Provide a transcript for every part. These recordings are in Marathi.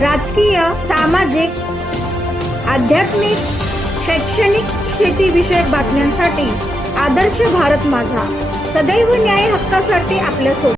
राजकीय, सामाजिक, आध्यात्मिक, शैक्षणिक, शेतीविषयक बातम्यांसाठी आदर्श भारत माझा सदैव न्याय हक्कासाठी आपल्यासोबत।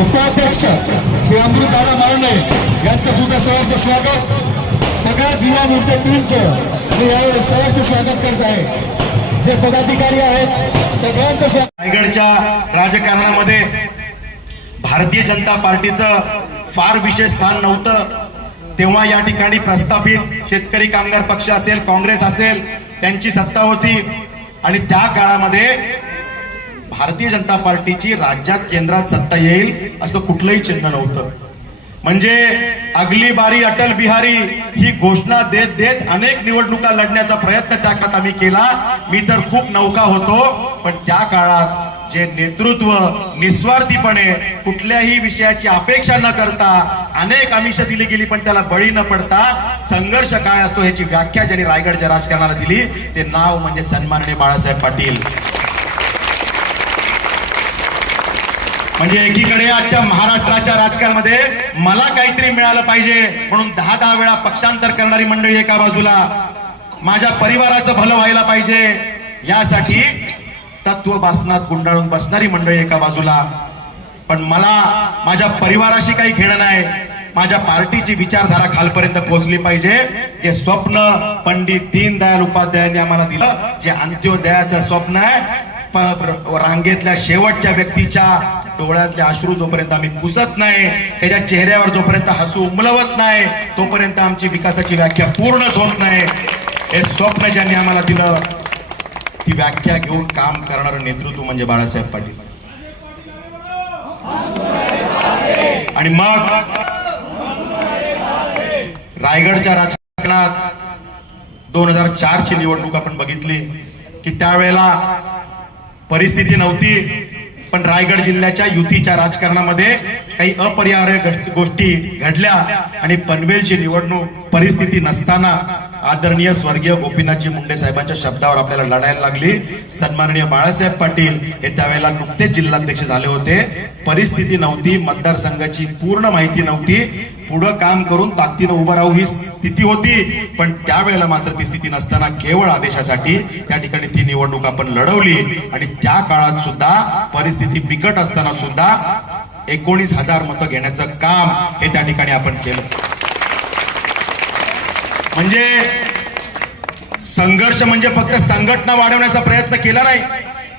उपाध्यक्ष श्री अमृतदादा मारणे यांचं सुद्धा सहर्ष स्वागत सगळ्याच युवा मोर्चा टीमचं मी यावेळी सहर्ष स्वागत करत आहे। जे पदाधिकारी आहेत सगळ्यांचं स्वागत। रायगडच्या राजकारणामध्ये भारतीय जनता पार्टीचं फार विशेष स्थान नव्हतं। तेव्हा या ठिकाणी प्रस्थापित शेतकरी कामगार पक्ष असेल, काँग्रेस असेल, त्यांची सत्ता होती आणि त्या काळामध्ये भारतीय जनता पार्टीची राज्यात केंद्रात सत्ता येईल असं कुठलंही चिन्ह नव्हतं। म्हणजे अगली बारी अटल बिहारी ही घोषणा देत देत अनेक निवडणुका लढण्याचा प्रयत्न त्या काळात आम्ही केला। मी तर खूप नौका होतो, पण त्या काळात जे नेतृत्व निस्वार्थीपणे कुठल्याही विषयाची अपेक्षा न करता अनेक आमिष दिली गेली, पण त्याला बळी न पडता संघर्ष काय असतो ह्याची व्याख्या ज्यांनी रायगडच्या राजकारणाला दिली ते नाव म्हणजे सन्माननीय बाळासाहेब पाटील। म्हणजे एकीकडे आजच्या महाराष्ट्राच्या राजकारणामध्ये मला काहीतरी मिळालं पाहिजे म्हणून 10 वेळा पक्षांतर करणारी मंडळी एका बाजूला, माझ्या परिवाराचं भलं व्हायला पाहिजे यासाठी तत्वभासनात गुंडाळून बसणारी मंडळी एका बाजूला, पण मला माझ्या परिवाराशी काही घेणं नाही, माझ्या पार्टीची विचारधारा खालपर्यंत पोहोचली पाहिजे। जे स्वप्न पंडित दीनदयाल उपाध्यायांनी आम्हाला दिलं, जे अंत्योदयाचं स्वप्न आहे, रांगेतल्या शेवटच्या व्यक्तीच्या डोळ्यातले अश्रू जोपर्यंत आम्ही पुसत नाही, त्याच्या चेहऱ्यावर जोपर्यंत हसू उमलवत नाही, तोपर्यंत आमची विकासाची व्याख्या पूर्णच होत नाही। हे स्वप्न ज्यांनी आम्हाला दिलं ती व्याख्या घेऊन काम करणारं नेतृत्व म्हणजे बाळासाहेब पाटील। आणि मग रायगडच्या राजकारणात 2004 ची निवडणूक आपण बघितली की त्यावेळेला परिस्थिती नव्हती, पण रायगड जिल्ह्याच्या युतीच्या राजकारणामध्ये काही अपरिहार्य गोष्टी घडल्या आणि पनवेलची निवडणूक परिस्थिती नसताना आदरणीय स्वर्गीय गोपीनाथजी मुंडे साहेबांच्या शब्दावर आपल्याला लढायला लागली। सन्माननीय बाळासाहेब पाटील हे त्यावेळेला नुकतेच जिल्हाध्यक्ष झाले होते, परिस्थिती नव्हती, मतदारसंघाची पूर्ण माहिती नव्हती, पुढं काम करून ताकदीनं उभं राहू ही स्थिती होती, पण त्यावेळेला मात्र ती स्थिती नसताना केवळ आदेशासाठी त्या ठिकाणी ती निवडणूक आपण लढवली आणि त्या काळात सुद्धा परिस्थिती बिकट असताना सुद्धा 19,000 मतं घेण्याचं काम हे त्या ठिकाणी आपण केलं। म्हणजे संघर्ष म्हणजे फक्त संघटना वाढवण्याचा प्रयत्न केला नाही,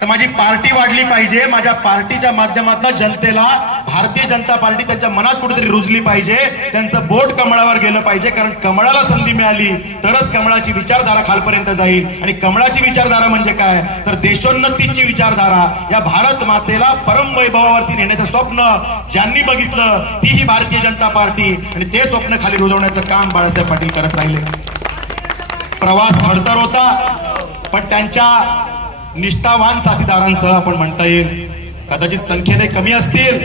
तर माझी पार्टी वाढली पाहिजे, माझ्या पार्टीच्या माध्यमातून जनतेला भारतीय जनता पार्टी त्यांच्या मनात कुठेतरी रुजली पाहिजे, त्यांचं बोट कमळावर गेलं पाहिजे, कारण कमळाला संधी मिळाली तरच कमळाची विचारधारा खालपर्यंत जाईल। आणि कमळाची विचारधारा म्हणजे काय तर देशोन्नतीची विचारधारा, या भारत मातेला परम वैभवावरती नेण्याचं स्वप्न ज्यांनी बघितलं ती ही भारतीय जनता पार्टी, आणि ते स्वप्न खाली रुजवण्याचं काम बाळासाहेब पाटील करत राहिले। प्रवास खडतर होता, पण त्यांच्या निष्ठावान साथीदारांसह आपण म्हणता येईल, कदाचित संख्येने कमी असतील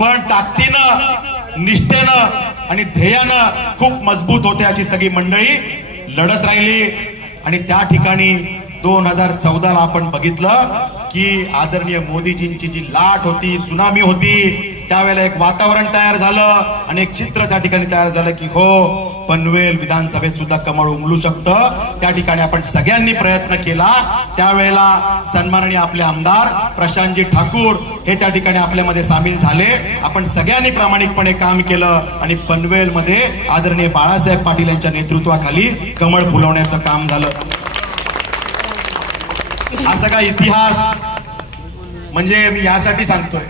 पण ताकदीनं, निष्ठेनं आणि ध्येयानं खूप मजबूत होते अशी सगळी मंडळी लढत राहिली। आणि त्या ठिकाणी 2014ला आपण बघितलं की आदरणीय मोदीजींची जी लाट होती, सुनामी होती, त्यावेळेला एक वातावरण तयार झालं आणि एक चित्र त्या ठिकाणी तयार झालं की हो, पनवेल विधानसभेत सुद्धा कमळ उमलू शकतं. त्या ठिकाणी आपण सगळ्यांनी प्रयत्न केला. त्यावेळेला सन्माननीय आपले आमदार प्रशांतजी ठाकूर हे त्या ठिकाणी आपल्यामध्ये सामील झाले. आपण सगळ्यांनी प्रामाणिकपणे काम केलं आणि पनवेलमध्ये आदरणीय बाळासाहेब पाटील यांच्या नेतृत्वाखाली कमळ फुलवण्याचं काम झालं. हा सगळा इतिहास म्हणजे मी यासाठी सांगतोय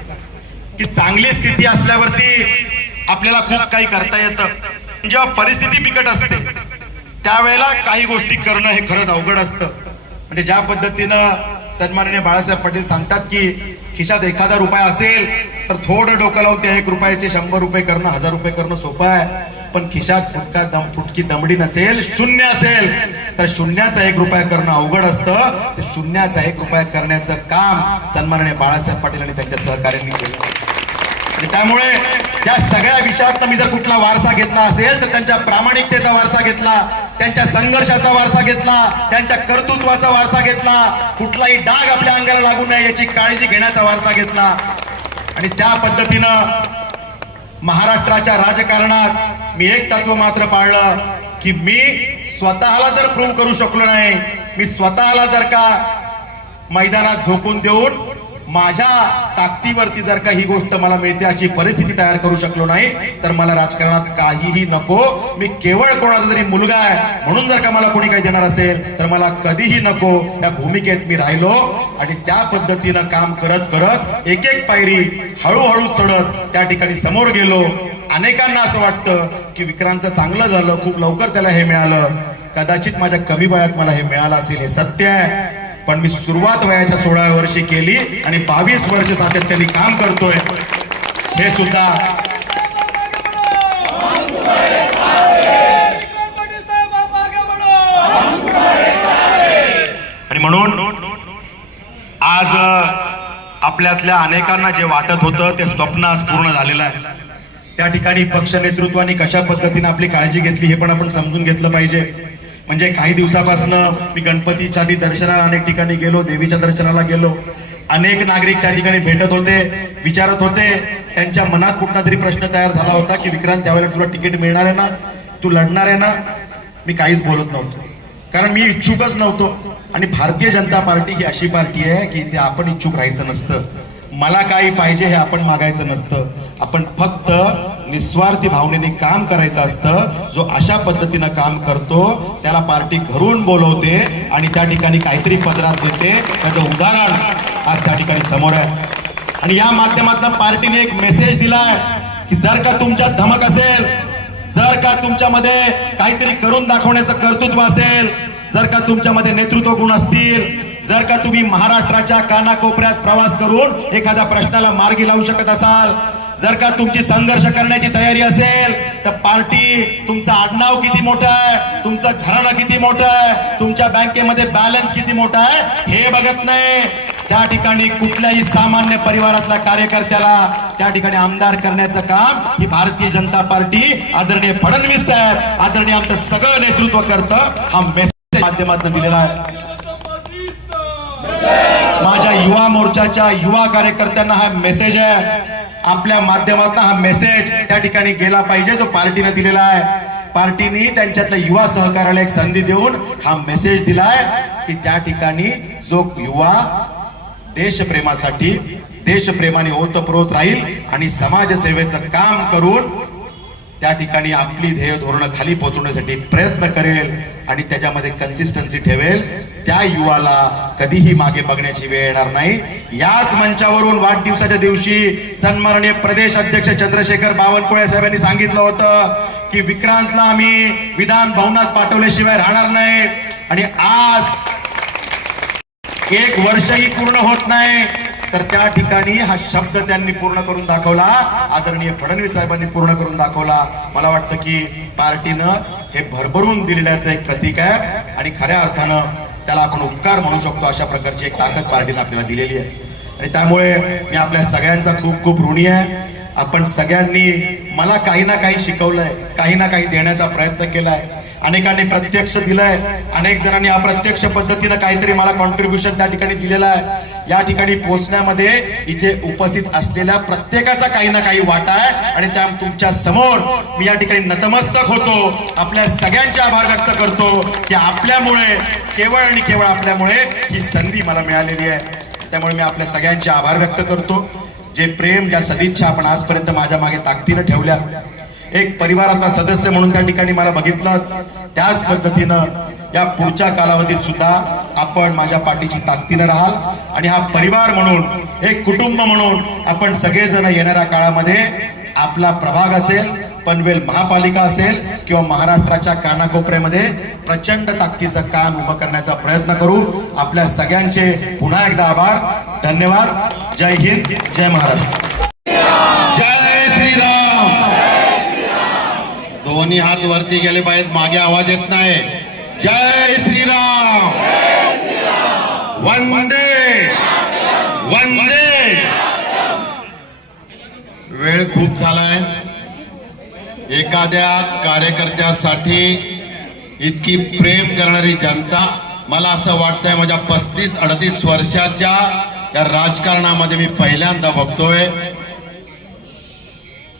की चांगली स्थिती असल्यावरती आपल्याला खूप काही करता येतं. जेव्हा परिस्थिती बिकट असते त्यावेळेला काही गोष्टी करणं हे खरंच अवघड असतं. म्हणजे ज्या पद्धतीनं सन्माननीय बाळासाहेब पाटील सांगतात की खिशात एखादा रुपया असेल तर थोडं डोकं लावून त्या 1 रुपयाचे 100 रुपये करणं, 1000 रुपये करणं सोपं आहे. पण खिशात फुटकी दमडी नसेल, शून्य असेल तर शून्याचा 1 रुपया करणं अवघड असतं. ते शून्याचा 1 रुपया करण्याचं काम सन्माननीय बाळासाहेब पाटील आणि त्यांच्या सहकार्यांनी केलं. त्यामुळे या सगळ्या विषयात मी जर कुठला वारसा घेतला असेल तर त्यांच्या प्रामाणिकतेचा वारसा घेतला, त्यांच्या संघर्षाचा वारसा घेतला, त्यांच्या कर्तृत्वाचा वारसा घेतला, कुठलाही डाग आपल्या अंगाला लागू नये याची काळजी घेण्याचा वारसा घेतला. आणि त्या पद्धतीनं महाराष्ट्राच्या राजकारणात मी एक तत्व मात्र पाळलं की मी स्वतःला जर प्रूव्ह करू शकलो नाही, मी स्वतःला जर का मैदानात झोकून देऊन माझ्या ताकदीवरती जर का ही गोष्ट मला मिळते अशी परिस्थिती तयार करू शकलो नाही तर मला राजकारणात काहीही नको. मी केवळ कोणाचा जरी मुलगा आहे म्हणून जर का मला कोणी काही देणार असेल तर मला कधीही नको. या भूमिकेत मी राहिलो आणि त्या पद्धतीनं काम करत करत एक एक पायरी हळूहळू चढत त्या ठिकाणी समोर गेलो. अनेकांना असं वाटतं की विक्रांतचं चांगलं झालं, खूप लवकर त्याला हे मिळालं. कदाचित माझ्या कमी वयात मला हे मिळालं असेल, हे सत्य आहे. पण मी सुरुवात वयाच्या 16व्या वर्षी केली आणि 22 वर्ष सातत्याने काम करतोय. हे सुद्धा आणि म्हणून आज आपल्यातल्या अनेकांना जे वाटत होतं ते स्वप्न आज पूर्ण झालेलं आहे. त्या ठिकाणी पक्ष नेतृत्वाने कशा पद्धतीने आपली काळजी घेतली हे पण आपण समजून घेतलं पाहिजे. म्हणजे काही दिवसापासून मी गणपतीच्या दर्शनाला अनेक ठिकाणी गेलो, देवीच्या दर्शनाला गेलो. अनेक नागरिक त्या ठिकाणी भेटत होते, विचारत होते. त्यांच्या मनात कुठला तरी प्रश्न तयार झाला होता की विक्रांत त्यावेळेला तुला तिकीट मिळणार आहे ना, तू लढणार आहे ना. मी काहीच बोलत नव्हतो कारण मी इच्छुकच नव्हतो. आणि भारतीय जनता पार्टी ही अशी पार्टी आहे की ते आपण इच्छुक राहायचं नसतं. मला काही पाहिजे हे आपण मागायचं नसतं. आपण फक्त निस्वार्थी भावनेने काम करायचं असतं. जो अशा पद्धतीनं काम करतो त्याला पार्टी घरून बोलवते आणि त्या ठिकाणी काहीतरी पदरात देते. त्याचं उदाहरण आज त्या ठिकाणी समोर आहे. आणि या माध्यमातून पार्टीने एक मेसेज दिलाय की जर का तुमच्यात धमक असेल, जर का तुमच्यामध्ये काहीतरी करून दाखवण्याचं कर्तृत्व असेल, जर का तुमच्यामध्ये नेतृत्व गुण असतील, जर का तुम्ही महाराष्ट्राच्या कानाकोपऱ्यात प्रवास करून एखाद्या प्रश्नाला मार्गी लावू शकत असाल, जर का तुमची संघर्ष करण्याची तयारी असेल तर पार्टी तुमचं आडनाव किती मोठं आहे, तुमचं घराणं किती मोठं आहे, तुमच्या बँकेमध्ये बॅलन्स किती मोठा आहे हे बघत नाही. त्या ठिकाणी कुठल्याही सामान्य परिवारातल्या कार्यकर्त्याला त्या ठिकाणी आमदार करण्याचं काम ही भारतीय जनता पार्टी, आदरणीय फडणवीस साहेब, आदरणीय आमचं सगळं नेतृत्व करतं. हा मेसेज माध्यमातून दिलेला आहे. माझ्या युवा मोर्चाच्या युवा कार्यकर्त्यांना हा मेसेज आहे. आपल्या माध्यमातून हा मेसेज त्या ठिकाणी गेला पाहिजे जो पार्टीने दिलेला आहे. पार्टीने त्यांच्यातल्या युवा सहकार्याला एक संधी देऊन हा मेसेज दिलाय की त्या ठिकाणी जो युवा देशप्रेमासाठी, देशप्रेमाने ओतप्रोत राहील आणि समाजसेवेचं काम करून त्या ठिकाणी आपली ध्येय धोरणं खाली पोहोचवण्यासाठी प्रयत्न करेल आणि त्याच्यामध्ये कन्सिस्टन्सी ठेवेल, त्या युवाला कधीही मागे बघण्याची वेळ येणार नाही. याच मंचावरून वाढदिवसाच्या दिवशी सन्माननीय प्रदेश अध्यक्ष चंद्रशेखर बावनकुळे साहेबांनी सांगितलं होतं की विक्रांतला आम्ही विधान भवनात पाठवल्याशिवाय राहणार नाही. आणि आज 1 वर्षही पूर्ण होत नाही तर त्या ठिकाणी हा शब्द त्यांनी पूर्ण करून दाखवला. आदरणीय फडणवीस साहेबांनी पूर्ण करून दाखवला. मला वाटतं की पार्टीनं हे भरभरून दिलेल्याचं एक प्रतीक आहे आणि खऱ्या अर्थानं त्याला आपण उपकार म्हणू शकतो. अशा प्रकारची एक ताकद पार्टीनं आपल्याला दिलेली आहे आणि त्यामुळे मी आपल्या सगळ्यांचा खूप खूप ऋणी आहे. आपण सगळ्यांनी मला काही ना काही शिकवलंय, काही ना काही देण्याचा प्रयत्न केलाय. अनेकांनी प्रत्यक्ष दिलंय, अनेक जणांनी अप्रत्यक्ष पद्धतीनं काहीतरी मला कॉन्ट्रीब्युशन त्या ठिकाणी दिलेलं आहे. या ठिकाणी पोहोचण्यामध्ये इथे उपस्थित असलेल्या प्रत्येकाचा काही ना काही वाटा आहे आणि त्या तुमच्या समोर मी या ठिकाणी नतमस्तक होतो. आपल्या सगळ्यांचे आभार व्यक्त करतो की आपल्यामुळे, केवळ आणि केवळ आपल्यामुळे ही संधी मला मिळालेली आहे. त्यामुळे मी आपल्या सगळ्यांचे आभार व्यक्त करतो. जे प्रेम, ज्या सदिच्छा आपण आजपर्यंत माझ्या मागे ताकदीनं ठेवल्या, एक परिवारातला सदस्य म्हणून त्या ठिकाणी मला बघितलं, त्याच पद्धतीनं या पुढच्या कालावधीत सुद्धा आपण माझ्या पाठीची ताकदीनं राहाल आणि हा परिवार म्हणून, एक कुटुंब म्हणून आपण सगळेजण येणाऱ्या काळामध्ये आपला प्रभाग असेल, पनवेल महापालिका असेल किंवा महाराष्ट्राच्या कानाकोपऱ्यामध्ये प्रचंड ताकदीचं काम उभं करण्याचा प्रयत्न करू. आपल्या सगळ्यांचे पुन्हा एकदा आभार, धन्यवाद. जय हिंद, जय महाराष्ट्र. जय श्रीराम. दोन्ही हात वरती गेले पाहिजेत, मागे आवाज येत नाही. जय श्रीराम. वंदे वंदे. वेळ खूप झालाय. एखाद्या कार्यकर्त्यासाठी इतकी प्रेम करणारी जनता, मला असं वाटतंय माझ्या 35-38 वर्षाच्या या राजकारणामध्ये मी पहिल्यांदा बघतोय.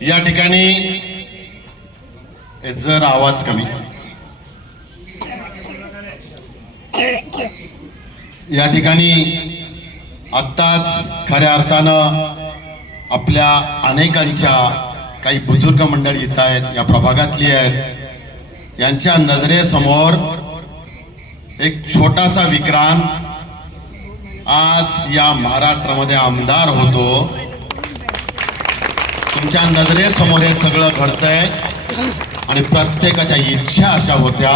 या ठिकाणी जर आवाज कमी, या ठिकाणी आत्ताच खऱ्या अर्थानं आपल्या अनेकांच्या काही बुजुर्ग मंडळी येत आहेत, या प्रभागातली आहेत. यांच्या नजरेसमोर एक छोटासा विक्रांत आज या महाराष्ट्रामध्ये आमदार होतो. तुमच्या नजरेसमोर हे सगळं घडतंय आणि प्रत्येकाच्या इच्छा अशा होत्या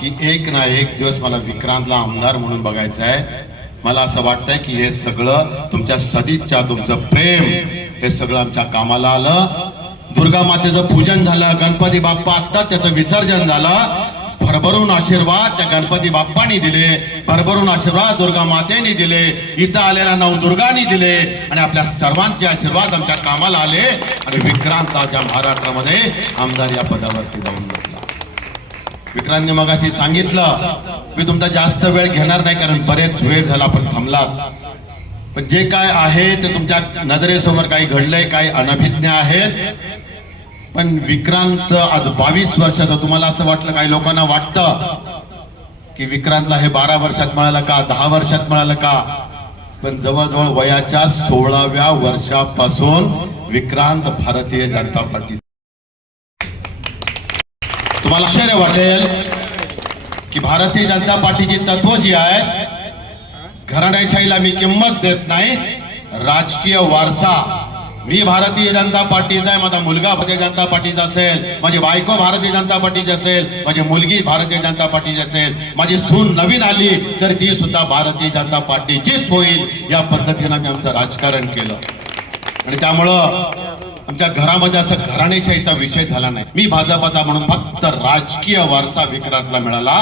की एक ना एक दिवस मला विक्रांतला आमदार म्हणून बघायचं आहे. मला असं वाटतंय की हे सगळं तुमच्या सदिच्छा, तुमचं प्रेम, हे सगळं आमच्या कामाला आलं. दुर्गा मातेचं पूजन झालं, गणपती बाप्पा आत्ता त्याचं विसर्जन झालं. भरभरून आशीर्वाद त्या गणपती बाप्पांनी दिले, भरभरून आशीर्वाद दुर्गा मातेने दिले, इथं आलेल्या नवदुर्गांनी दिले आणि आपल्या सर्वांचे आशीर्वाद आमच्या कामाला आले आणि विक्रांत आज या महाराष्ट्रामध्ये आमदार या पदावरती जाऊन बसला. विक्रांतने मगाशी सांगितलं, मी तुमचा जास्त वेळ घेणार नाही कारण बरेच वेळ झाला आपण थांबलात. पण जे काय आहे ते तुमच्या नजरेसमोर काही घडलंय, काही अनभिज्ञ आहेत. पण विक्रांतचं आज 22 वर्षाचं, तुम्हाला असं वाटलं, काही लोकांना वाटतं की विक्रांतला हे 12 वर्षात मिळालं का, 10 वर्षात मिळालं का. पण जवळजवळ वयाच्या 16व्या वर्षापासून विक्रांत भारतीय जनता पार्टी. तुम्हाला आश्चर्य वाटेल की भारतीय जनता पार्टीची तत्व जी आहेत, घराण्याशाहीला मी किंमत देत नाही, राजकीय वारसा. मी भारतीय जनता पार्टीचा आहे, माझा मुलगा भारतीय जनता पार्टीचा असेल, माझी बायको भारतीय जनता पार्टीची असेल, माझी मुलगी भारतीय जनता पार्टीची असेल, माझी सून नवीन आली तर ती सुद्धा भारतीय जनता पार्टीचीच होईल. या पद्धतीनं मी आमचं राजकारण केलं आणि त्यामुळं आमच्या घरामध्ये असं घराणेशाहीचा विषय झाला नाही. मी भाजपाचा म्हणून फक्त राजकीय वारसा विक्रांतला मिळाला.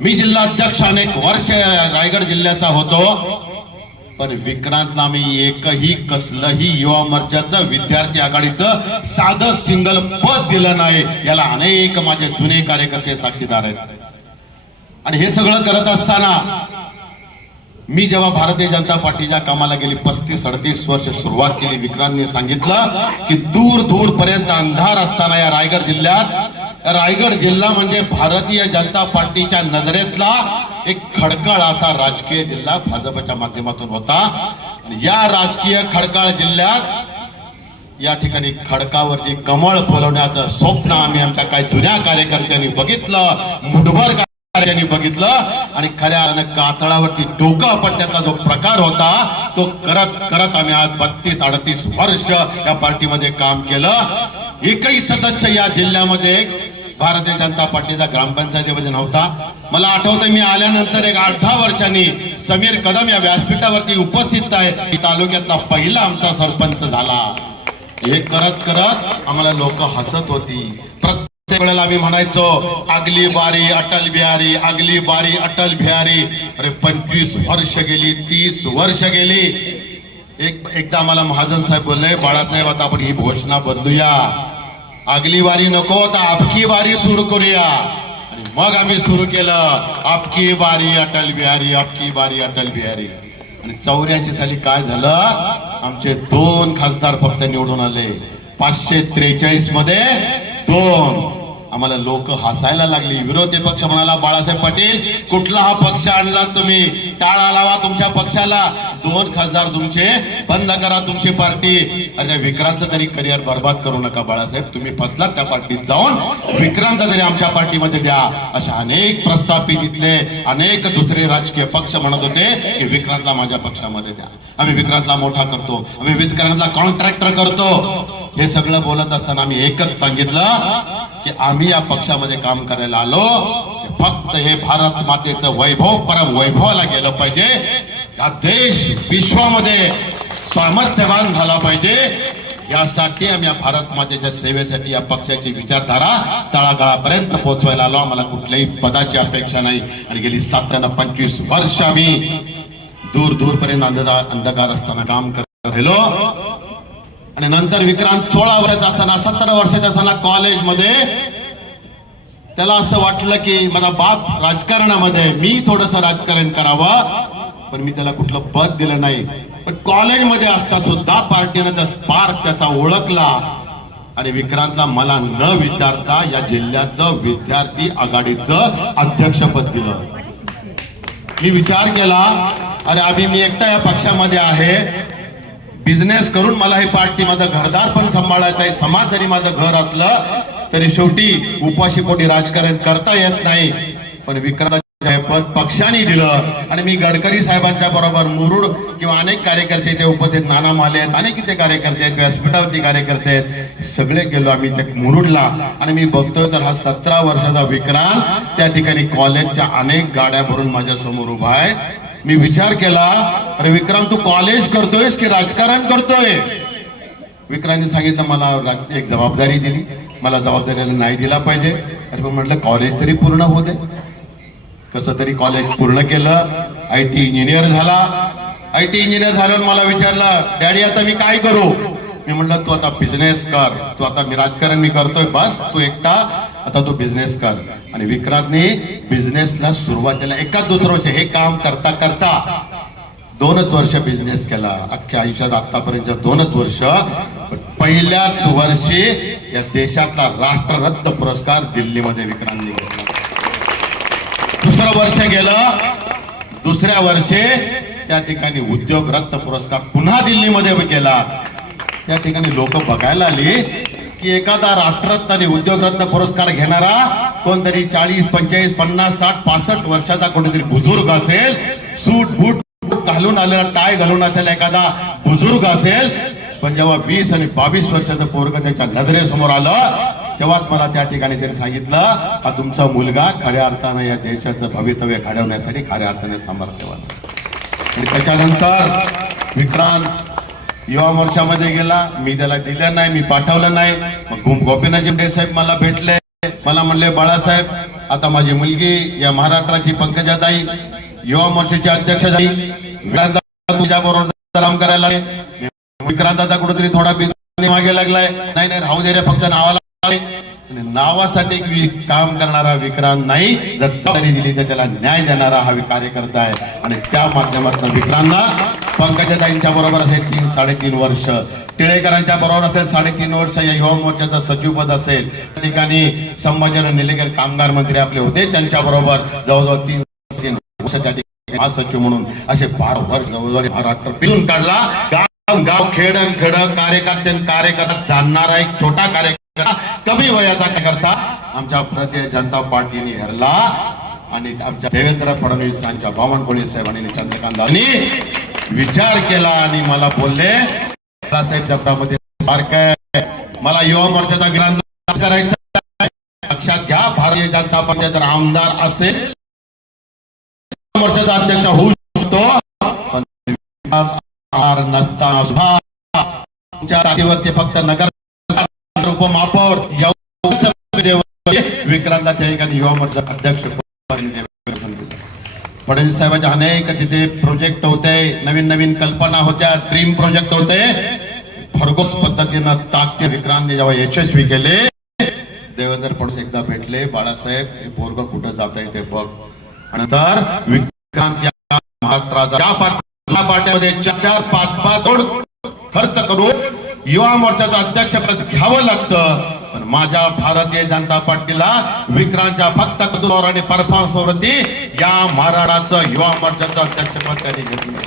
मी जिल्हाध्यक्ष अनेक वर्ष रायगड जिल्ह्याचा होतो, पण विक्रांतला मी एकही कसलंही युवा मोर्चाचं, विद्यार्थी आघाडीचं साधं सिंगल पद दिलं नाही. याला अनेक माझे जुने कार्यकर्ते साक्षीदार आहेत. आणि हे सगळं करत असताना मी जेव्हा भारतीय जनता पार्टीच्या कामाला गेली 35-38 वर्ष सुरुवात केली, विक्रांतने सांगितलं की दूर दूर पर्यंत अंधार असताना या रायगड जिल्हा म्हणजे भारतीय जनता पार्टीच्या नजरेतला एक खडकाळ असा राजकीय जिल्हा भाजपच्या माध्यमातून होता. आणि या राजकीय खडकाळ जिल्ह्यात या ठिकाणी खडकावरती कमळ फुलवण्याचं स्वप्न आम्ही आमच्या काही जुन्या कार्यकर्त्यांनी बघितलं, मुठभर कार्यकर्त्यांनी बघितलं आणि खऱ्या कातळावरती डोकं आपटण्याचा जो प्रकार होता तो करत करत आम्ही आज 32-38 वर्ष या पार्टीमध्ये काम केलं. एकही सदस्य या जिल्ह्यामध्ये भारतीय जनता पार्टीचा ग्रामपंचायतीमध्ये नव्हता. मला आठवतंय मी आल्यानंतर एक 8-10 वर्षांनी समीर कदम या व्यासपीठावरती उपस्थित आहे, तालुक्यातला पहिला आमचा सरपंच झाला. हे करत करत आम्हाला लोक हसत होती. प्रत्येक वेळेला आम्ही म्हणायचो अगली बारी अटल बिहारी, अगली बारी अटल बिहारी. अरे 25 वर्ष गेली, 30 वर्ष गेली. एकदा मला महाजन साहेब बोलले, बाळासाहेब आता आपण ही घोषणा बदलूया, अगली बारी नको, आता अबकी बारी सुरू करूया. आणि मग आम्ही सुरू केलं आपकी बारी अटल बिहारी, आपकी बारी अटल बिहारी. आणि 84 साली काय झालं, आमचे 2 खासदार फक्त निवडून आले. 543 मध्ये 2. आम्हाला लोक हसायला लागली. विरोधी पक्ष म्हणाला, बाळासाहेब पाटील कुठला हा पक्ष आणला तुम्ही, टाळा लावा तुमच्या पक्षाला, 2 खासदार तुमचे, बंद करा तुमची पार्टी. अरे विक्रांतचं तरी करिअर बर्बाद करू नका बाळासाहेब, तुम्ही फसलात त्या पार्टीत जाऊन, विक्रांत तरी आमच्या पार्टीमध्ये द्या. अशा अनेक प्रस्थापित इथले अनेक दुसरे राजकीय पक्ष म्हणत होते की विक्रांतला माझ्या पक्षामध्ये द्या, आम्ही विक्रांतला मोठा करतो, आम्ही विक्रांतला कॉन्ट्रॅक्टर करतो. हे सगळं बोलत असताना आम्ही एकच सांगितलं की आम्ही या पक्षामध्ये काम करायला आलो, फक्त हे भारत मातेचं वैभव परम वैभवाला गेलं पाहिजे, हा देश विश्वामध्ये सामर्थ्यवान झाला पाहिजे, यासाठी आम्ही या भारत मातेच्या सेवेसाठी या पक्षाची विचारधारा तळागाळापर्यंत पोहोचवायला आलो. आम्हाला कुठल्याही पदाची अपेक्षा नाही. आणि गेली 25 वर्ष आम्ही दूर दूरपर्यंत अंधकार असताना काम करत राहिलो. आणि नंतर विक्रांत 16 वर्षाचा असताना, 17 वर्षाचा असताना कॉलेजमध्ये त्याला असं वाटलं की माझा बाप राजकारणामध्ये, मी थोडंसं राजकारण करावं, पण मी त्याला कुठलं पद दिलं नाही. पण कॉलेजमध्ये असता सुद्धा पार्टीनं त्या स्पार्क त्याचा ओळखला आणि विक्रांतला मला न विचारता या जिल्ह्याचं विद्यार्थी आघाडीचं अध्यक्षपद दिलं. मी विचार केला, अरे अभि मी एकटा या पक्षामध्ये आहे, बिझनेस करून मला ही पार्टी, माझं घरदार पण सांभाळायचं आहे, समाज जरी माझं घर असलं तरी शेवटी उपाशीपोटी राजकारण करता येत नाही. पण विक्रांत पद पक्षाने दिलं आणि मी गडकरी साहेबांच्या बरोबर मुरुड किंवा अनेक कार्यकर्ते इथे उपस्थित, नाना माले आहेत, अनेक इथे कार्यकर्ते आहेत, व्यासपीठावरती कार्यकर्ते आहेत, सगळे गेलो आम्ही त्या मुरुडला. आणि मी बघतोय तर हा 17 वर्षाचा विक्रांत त्या ठिकाणी कॉलेजच्या अनेक गाड्या भरून माझ्या समोर उभा आहे. मी विचार केला, अरे विक्रांत तू कॉलेज करतोयस की राजकारण करतोय? विक्रांतने सांगितलं मला एक जबाबदारी दिली, मला जबाबदारीला नाही दिला पाहिजे. अरे पण म्हटलं कॉलेज तरी पूर्ण होऊ दे. कसं तरी कॉलेज पूर्ण केलं, IT इंजिनियर झाला. IT इंजिनियर झाल्यावर मला विचारलं, डॅडी आता मी काय करू? मी म्हटलं तू आता बिझनेस कर, तू आता मी राजकारण मी करतोय बस, तू एकटा आता तू बिझनेस कर. आणि विक्रांतने बिझनेसला सुरुवातीला एकाच दुसरं वर्ष हे काम करता करता 2च वर्ष बिझनेस केला. अख्ख्या आयुष्यात आतापर्यंत 2च वर्ष. पहिल्याच वर्षी या देशातला राष्ट्ररत्न पुरस्कार दिल्लीमध्ये विक्रांतने घेतला. दुसरं वर्ष गेलं, दुसऱ्या वर्षी त्या ठिकाणी उद्योग रत्न पुरस्कार पुन्हा दिल्लीमध्ये केला. त्या ठिकाणी लोक बघायला आली की एखादा राष्ट्ररत्न आणि उद्योगरत्न पुरस्कार घेणारा कोणतरी 40, 45, 50, 60, 65 वर्षाचा कोणीतरी बुजुर्ग असेल, सूट बूट घालून आलेला, टाय घालून असेल एखादा बुजुर्ग असेल. पण जेव्हा 20 आणि 22 वर्षाचं पोरग त्याच्या नजरेसमोर आलं, तेव्हाच मला त्या ठिकाणी त्यांनी सांगितलं, हा तुमचा मुलगा खऱ्या अर्थानं या देशाचं भवितव्य घडवण्यासाठी खऱ्या अर्थाने सामर्थ्यवान. आणि त्याच्यानंतर विक्रांत युवा मोर्चामध्ये गेला. मी त्याला दिलं नाही, मी पाठवलं नाही. मग गोपीनाथ जिंदे साहेब मला भेटले, मला म्हणले बाळासाहेब आता माझी मुलगी या महाराष्ट्राची पंकजाताई युवा मोर्चाची अध्यक्ष झाली, विक्रांत तुझ्या बरोबर काम करायला. विक्रांत आता कुठेतरी थोडा मागे लागलाय. नाही नाही राहू दे रे, फक्त नावाला नावासाठी काम करणारा विक्रांत नाही, जर जबाबदारी दिली तर त्याला न्याय देणारा हा कार्यकर्ता आहे. आणि त्या माध्यमातून विक्रांतला पंकजाताईंच्या बरोबर असेल 3-3.5 वर्ष, टिळेकरांच्या बरोबर असेल 3.5 वर्ष या युवा मोर्चाचं सचिवपद असेल. त्या ठिकाणी संभाजीराव निलंगेकर कामगार मंत्री आपले होते, त्यांच्या बरोबर जवळजवळ 3 वर्षाच्या ठिकाणी महासचिव म्हणून असे 12 वर्ष जवळजवळ महाराष्ट्र पिळून काढला. गाव खेड कार्यकर्ता जाणणारा एक छोटा कार्यकर्ता, कमी वयाचा कार्यकर्ता आमच्या भारतीय जनता पार्टीने हरला. आणि आमच्या देवेंद्र फडणवीसांच्या बावनकुळे साहेबांनी, चंद्रकांतांनी विचार केला आणि मला बोलले, बाळासाहेब जबरामध्ये सारखं मला युवा मोर्चाचा विरांजन करायचा. लक्षात घ्या, भारतीय जनता पार्टी जर आमदार असेल मोर्चाचा अध्यक्ष होऊ शकतो, पण नसताना फक्त नगर उपमहापौर विक्रांतला त्या ठिकाणी युवा मोर्चा अध्यक्ष. फडणवीस साहेबांचे अनेक तिथे प्रोजेक्ट होते, नवीन नवीन कल्पना होत्या, ड्रीम प्रोजेक्ट होते. भरघोस पद्धतीनं ताकद विक्रांतने जेव्हा यशस्वी केले, देवेंद्र फडणवीस एकदा भेटले, बाळासाहेब हे पोरग कुठं जात आहे ते बघ. आणि तर विक्रांत या महाराष्ट्राच्या पार्ट्यामध्ये 4-5 करोड खर्च करून युवा मोर्चाचं अध्यक्षपद घ्यावं लागतं. पण माझ्या भारतीय जनता पार्टीला विक्रांतच्या फक्त कौतुकावर आणि परफॉर्मन्स वरती या महाराष्ट्राचं युवा मोर्चाचं अध्यक्षपद त्यांनी घेतलं.